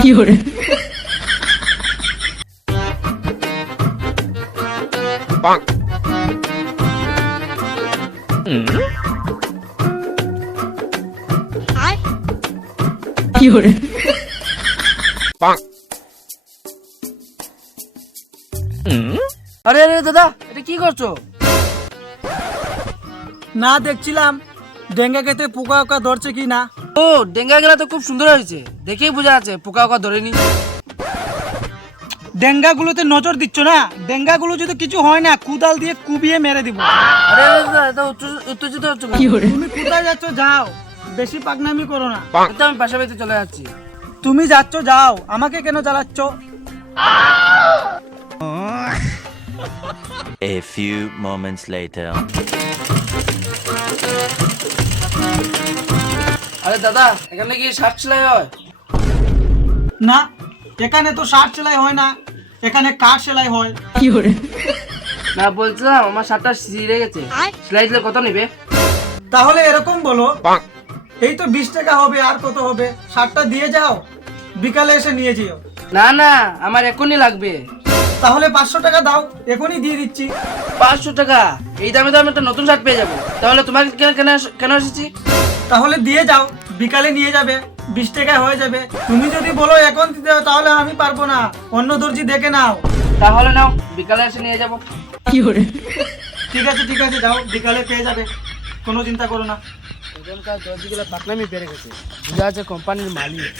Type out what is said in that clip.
fiore, fiore, আরে আরে দাদা, এটা কি করছো? না দেখছিলাম ডেঙ্গা খেতে পোকা ওকা ধরছে কি না। ও, ডেঙ্গা গেলা তো খুব সুন্দর হয়েছে, দেখেই বোঝা যাচ্ছে পোকা ওকা ধরেনি। ডেঙ্গা গুলোতে নজর দিচ্ছ না, ডেঙ্গা গুলো যদি কিছু হয় না কুদাল দিয়ে কুবিয়ে মেরে দিব। আরে আরে দাদা, এটা উত্তেজিত হচ্ছে কেন? fiore, তুমি কোথায় যাচ্ছ যাও, বেশি পাকনামি করো না। এই তো আমি পাশে বাড়িতে চলে যাচ্ছি। তুমি যাচ্ছ যাও, আমাকে কেন জ্বালাচ্ছ? A few moments later. আরে দাদা, এখানে কি শার্ট সেলাই হয়? না, এখানে তো শার্ট সেলাই হয় না, এখানে কাঠ সেলাই হয়। fiore, না, বলছিলাম আমার শার্টটা ছিঁড়ে গেছে, সেলাই দিলে কত নেবে? তাহলে এরকম বলো, এই তো 20 টাকা হবে, আর কত হবে? শার্টটা দিয়ে যাও, বিকালে এসে নিয়ে যেও। না না, আমার এখনই লাগবে। তাহলে 500 টাকা দাও, এখনই দিয়ে দিচ্ছি। 500 টাকা? এই দামে তো আমি একটা নতুন শার্ট পেয়ে যাবো, তাহলে তোমাকে কেন এসেছি? তাহলে দিয়ে যাও, বিকালে নিয়ে যাবে, 20 টাকায় হয়ে যাবে। তুমি যদি বলো এখন দিতে হবে, তাহলে আমি পারবো না, অন্য দর্জি দেখে নাও। তাহলে নাও, বিকালে এসে নিয়ে যাবো। fiore, ঠিক আছে যাও, বিকালে পেয়ে যাবে, কোনো চিন্তা করো না। এখনকার দর্জিগুলো পাকনামি বেড়ে গেছে, বোঝা যাচ্ছে কোম্পানির মালিক।